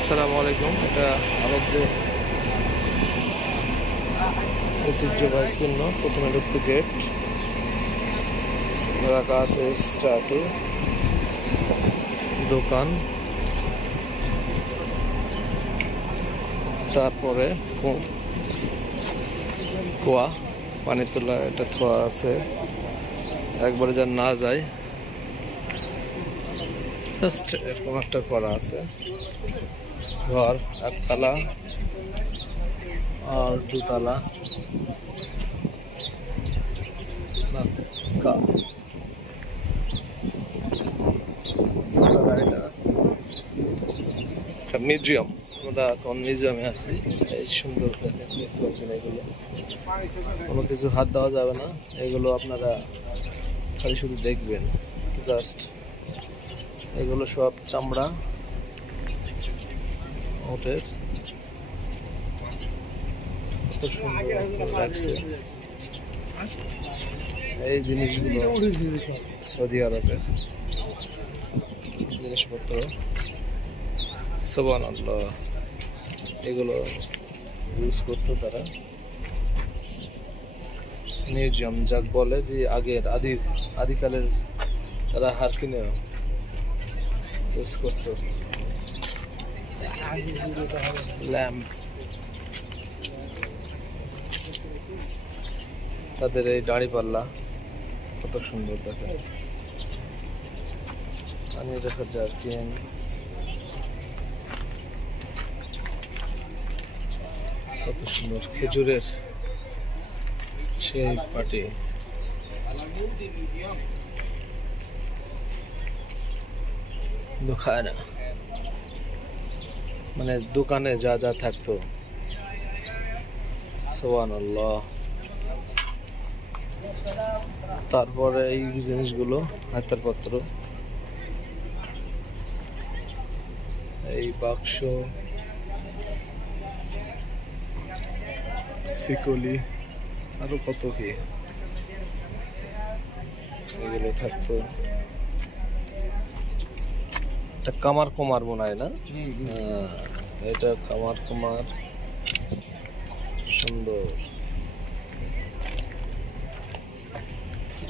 আসসালামু আলাইকুম। এটা আমাদের ঐতিহ্যবাহী চিহ্ন। প্রথমে ঢুকতে গেট রাখা আছে, স্ট্যাটু, দোকান, তারপরে কুয়া, পানি তোলা এটা থোয়া আছে, একবারে যেন না যায় জাস্ট এরকম একটা করা আছে। ঘর একতলা আর দুতলা, এটা মিউজিয়াম। আমরা এখন মিউজিয়ামে আছি। এই সুন্দর দেখতে পাচ্ছেন, এগুলো কোনো কিছু হাত দেওয়া যাবে না, এগুলো আপনারা খালি শুধু দেখবেন জাস্ট। এগুলো সব চামড়া ওটের, কত সুন্দর লাগছে। এই জিনিসগুলো সৌদি আরবের জিনিসপত্র, সুবহানাল্লাহ, এগুলো ইউজ করতো তারা। মিউজিয়াম যাক বলে, যে আগের আদিকালের তারা হার কিনে ইউজ করতো। ল্যাম্প, তাদের এই দাড়িপাল্লা কত সুন্দর দেখে। পানি রাখার জারকিন, কত সুন্দর। খেজুরের সেই পাটি, খায় না, মানে দোকানে যা যা থাকতো। সুবহানাল্লাহ। তারপরে এই জিনিসগুলো হাতের পত্র, এই বাক্স, শিকলি, আরো কত কি এগুলো থাকতো। এটা কামার কুমার মনে হয় না? এটা কামার কুমার, সুন্দর।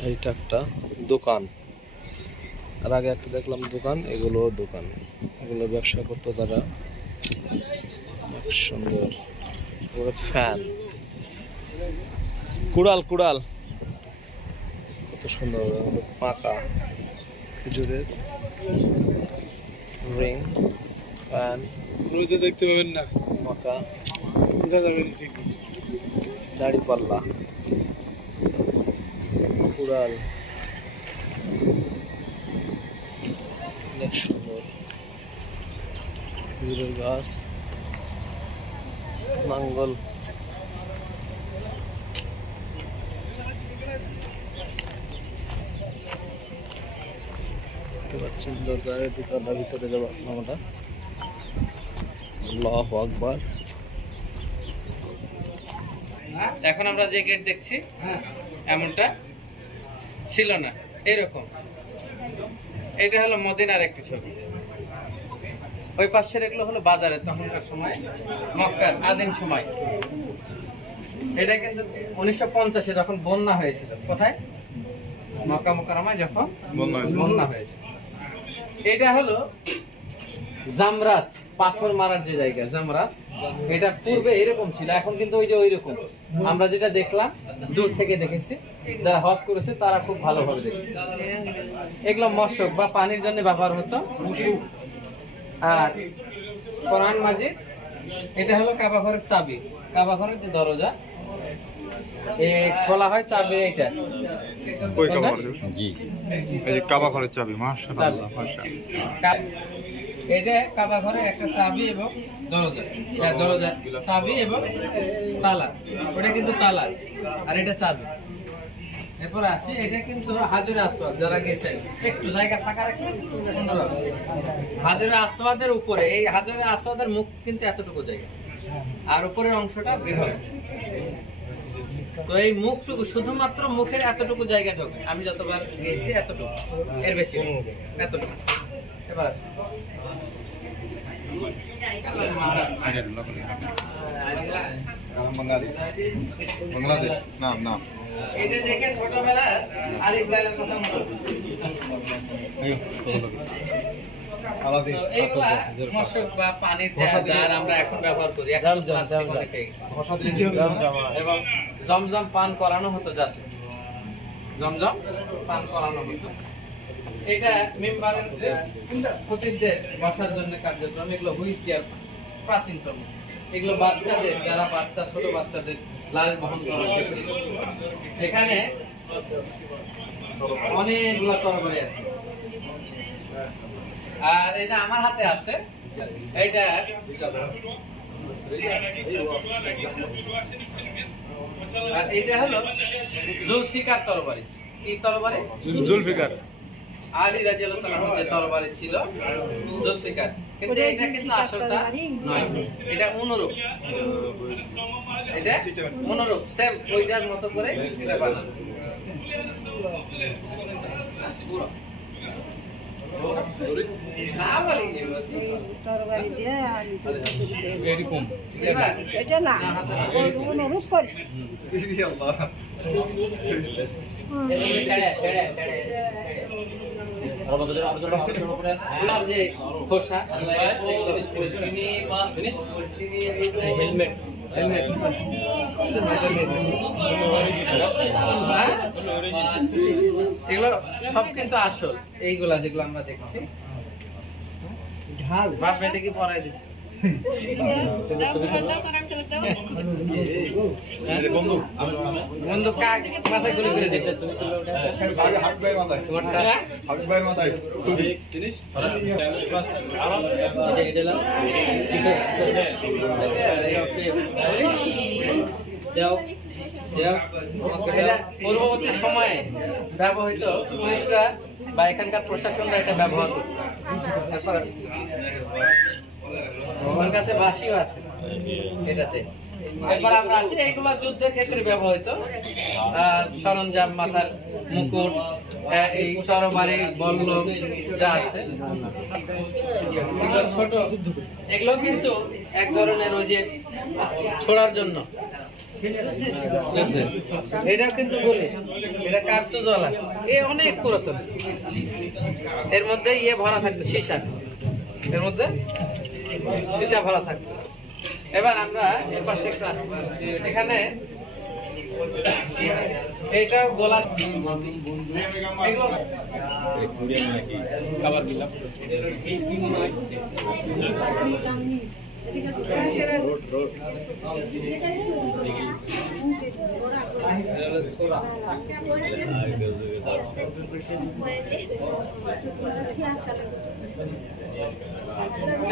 এইটা একটা দোকান, আর আগে একটা দেখলাম দোকান, এগুলো দোকান, এগুলো ব্যবসা করতো তারা। সুন্দর ফ্যান, কুড়াল কত সুন্দর। পাকা খেজুরের রিং, ফ্যান দেখতে পাবেন না, মাকা, দাড়িপাল্লা, কুড়াল, অনেক সুন্দর। খেজুরের গাছ, নাঙ্গল, দরজার দোকানটার ভিতরে যাবো আমরা। আল্লাহু আকবার। এখন আমরা যে গেট দেখছি এমনটা ছিল না, এরকম। এটা হলো মদিনার একটি ছবি। ওই পাশের এগুলো হলো বাজারে, তখনকার সময়, মক্কার আদিম সময়। এটা কিন্তু 1950-এ যখন বন্যা হয়েছিল, কোথায়? মক্কা মুকাররমায় যখন বন্যা হয়েছিল। এটা হলো জামরাত, পাথর মারার যে জায়গা, জামরাত। এটা পূর্বে এরকম ছিল, এখন কিন্তু ওই যে ওইরকম আমরা যেটা দেখলাম, দূর থেকে দেখেছি, যারা হজ করেছে তারা খুব ভালোভাবে দেখছে। এগুলো মশক বা পানির জন্য ব্যবহার হতো। আর কোরআন মাজিদ, এটা হলো কাবা ঘরের চাবি, কাবা ঘরের যে দরজা খোলা হয় চাবি। এটা কাবা ঘরের চাবি, মাশাআল্লাহ মাশাআল্লাহ। এটা কাবা ঘরের একটা চাবি এবং দরজা, দরজা চাবি এবং তালা। ওটা কিন্তু তালা, আর এটা চাবি। এরপর আসি, এটা কিন্তু হাজরে আসওয়াদ। যারা গেছেন একটু জায়গা ফাঁকা রাখলে, হাজরে আসওয়াদের উপরে, এই হাজরে আসওয়াদের মুখ কিন্তু এতটুকু জায়গা, আর উপরের অংশটা বৃহৎ। তো এই মুখটুকু, শুধুমাত্র মুখের এতটুকু জায়গা ঢোকে। আমি যতবার গেছি এতটুকু, এর বেশি এতটুকু। এবার বাংলাদেশ নাম নাম এটা দেখে ছোটবেলায় আরিফ লাইলার কথা মনে হয়। আলাদিন এইগুলা মশক বা পানির জার আমরা এখন ব্যবহার করি, এখন প্লাস্টিক অনেক হয়ে গেছে। এবং জমজম পান করানো হতো, যাতে জমজম পান করানো হতো। এটা মেম্বারের খতিবদের বসার জন্য কার্যক্রম। এগুলো হুইল চেয়ার প্রাচীনতম। এগুলো বাচ্চাদের, যারা বাচ্চা, ছোট বাচ্চাদের লাল বহন করার ক্ষেত্রে। এখানে অনেকগুলো তরবারি আছে। আর এটা আমার হাতে আছে, এটা এটা হলো জুলফিকার তরবারি। কি তরবারি? জুলফিকার আলী রাদিয়াল্লাহু তাআলা যে তরবারি ছিল জুলফিকার, কিন্তু এটা কিন্তু আসলটা নয়, এটা অনুরূপ। এটা অনুরূপ, সেম ওইটার মতো করে এটা বানানো। না বলি এরকম এবার এটা না অনুরূপ করছি আর যে খোসা হেলমেট এগুলো সব কিন্তু আসল। এইগুলা যেগুলো আমরা দেখছি বাপ বেটাকে পড়াই দিচ্ছি। বন্ধু কাক মাথায় গুলি করে দিবে। পূর্ববর্তী সময়ে ব্যবহৃত পুলিশরা বা এখানকার প্রশাসনরা এটা ব্যবহার করত। আমার কাছে বাঁশিও আছে এটাতে। এরপর আমরা আসি, এইগুলো যুদ্ধের ক্ষেত্রে ব্যবহৃত সরঞ্জাম, মাথার মুকুট, এই তরবারি, বল্লম যা আছে এগুলো ছোট। এগুলো কিন্তু এক ধরনের ওই যে ছোড়ার জন্য যুদ্ধে। এটাও কিন্তু বলি, এটা কার্তুজওয়ালা, এ অনেক পুরাতন। এর মধ্যে ইয়ে ভরা থাকতো, সীসা, এর মধ্যে সীসা ভরা থাকতো। এবার আমরা এর পাশে একটু আসি। এখানে এইটা গোলা, এগুলো খাবার দিলাম।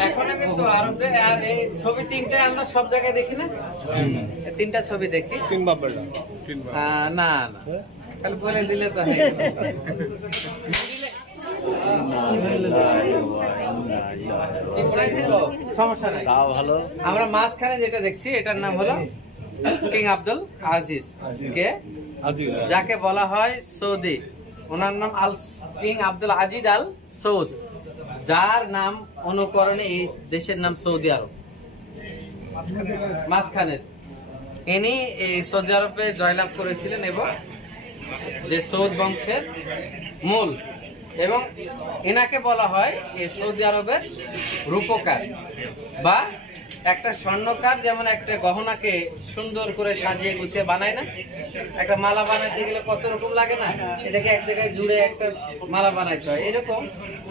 এখনো কিন্তু আরবে আর এই ছবি তিনটা আমরা সব জায়গায় দেখি না, তিনটা ছবি দেখি। না না, খালি বলে দিলে তো হয়। সমস্যা নাই, তাও ভালো। আমরা মাঝখানে যেটা দেখছি এটার নাম হলো কিং আব্দুল আজিজ। কে? যাকে বলা হয় সৌদি, ওনার নাম কিং আব্দুল আজিজ আল সৌদ, যার নাম অনুকরণে এই দেশের নাম সৌদি আরব। মাঝখানের ইনি এই সৌদি আরবে জয়লাভ করেছিলেন এবং যে সৌদ বংশের মূল, এবং এনাকে বলা হয় এই সৌদি আরবের রূপকার বা একটা স্বর্ণকার। যেমন একটা গহনাকে সুন্দর করে সাজিয়ে গুছিয়ে বানায় না, একটা মালা বানাইতে গেলে কত রকম লাগে না, এটাকে এক জায়গায় জুড়ে একটা মালা বানাইতে হয়। এরকম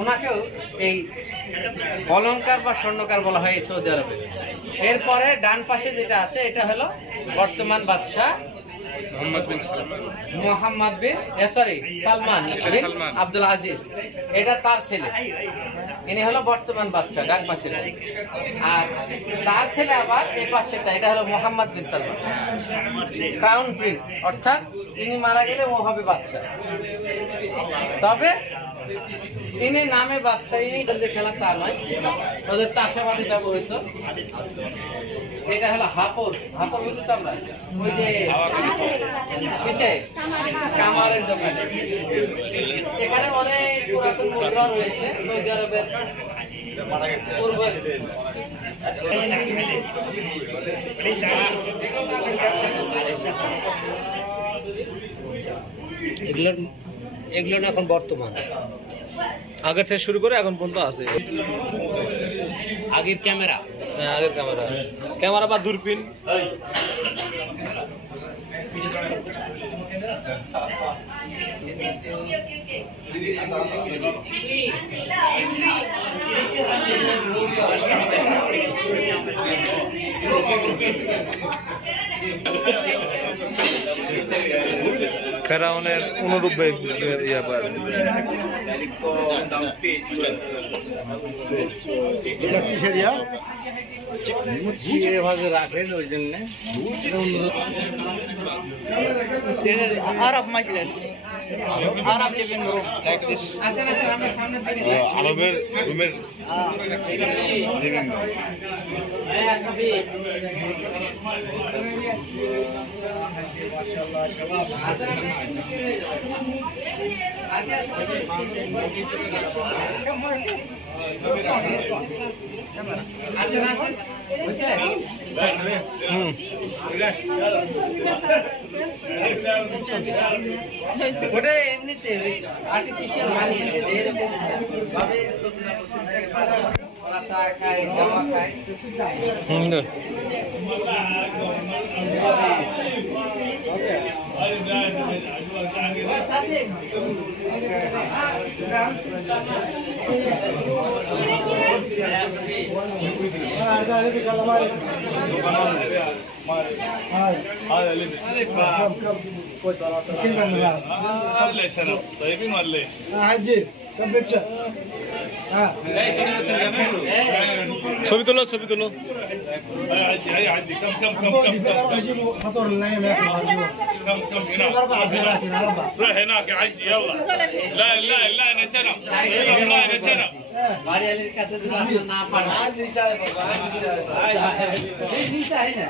ওনাকেও এই অলংকার বা স্বর্ণকার বলা হয় এই সৌদি আরবে। এরপরে ডান পাশে যেটা আছে এটা হলো বর্তমান বাদশাহ মোহাম্মদ বিন সালমান বিন আব্দুল আজিজ, এটা তার ছেলে। ইনি হলো বর্তমান বাদশা ডান পাশে, আর তার ছেলে আবার এই পাশেটা, এটা হলো মোহাম্মদ বিন সালমান, ক্রাউন প্রিন্স, অর্থাৎ ইনি মারা গেলে ও হবে বাদশা। তবে ইনি নামে বাদশা, ইনি যে খেলা তা নয়, ওদের চাষাবাদে ব্যবহৃত। এটা হলো হাপর, হাপর বুঝলি তো আমরা, ওই যে কিসে কামারের দোকানে। এখানে অনেক পুরাতন মুদ্রা রয়েছে সৌদি আরবের এগুলো এখন বর্তমান, আগের থেকে শুরু করে এখন পর্যন্ত আছে। আগের ক্যামেরা, হ্যাঁ আগের ক্যামেরা বা দূরবীন। ফেরাউনের অনুরূপ ইয়া পার এভাবে রাখেন ওই জন্য আরব মাজলিস, আরব লিভিং রুম লাইক দিস। আচ্ছা আচ্ছা, আমরা সামনে থেকে আরবের রুমের ওটা এমনিতে আর্টিফিশিয়াল বানিয়েছে, যে এরকম ভাবে সবজিরা ওরা চা খায়, খাওয়া খায়। طيبين ولا ايه؟ عجيب كم بتشا ছবি তোলো ছবি তোলো। هاي عدي كم كم كم بودي كم بقدر اجيبه فطور الليل ياكل كم كم اربع زيارات هنا اربع روح هناك يا عجي يلا. لا لا لا انا سنه لا انا سنه বাড়িওয়ালির কাছে যদি আপনার না পাঠান, দিশা হয় না।